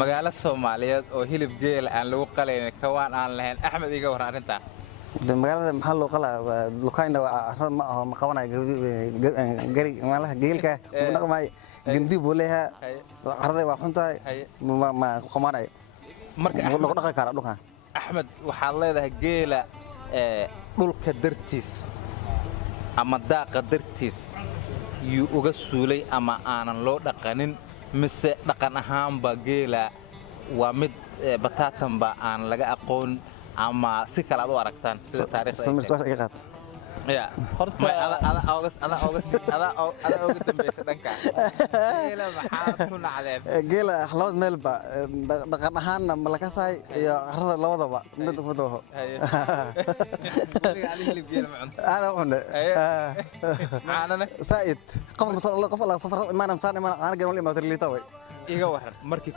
magaalo Soomaaliyeed oo hilib geel aan lagu qaleyn kawaan aan lahayn Axmed iga war arinta magaalada maxaa loo qalaa luqayna waa ma aha ma qabanay gari malaha geelka ma dhaqmay gandi buu leeyahay qarada waa xuntahay ma qamanay marka lagu dhaqan kara dhulka Axmed waxa leedahay geela dhulka dartiis ama daaqa dartiis yu uga suulay ama aanan loo dhaqanin mise dhaqan ahaan ba geela waa mid bataatan ba aan laga aqoon ama si kala aad u aragtaan sida taariikhda ya horta ada uga dambeysay dhanka geela maxaa ku nacdeen geela xalad meel ba dhaqan ahaan ma laga saay iyo qarada labadaba mid ku dooho ana cunne maana said qof Allah safar imaan amtaan imaan ana garan wali ma tirlita way iga waran markii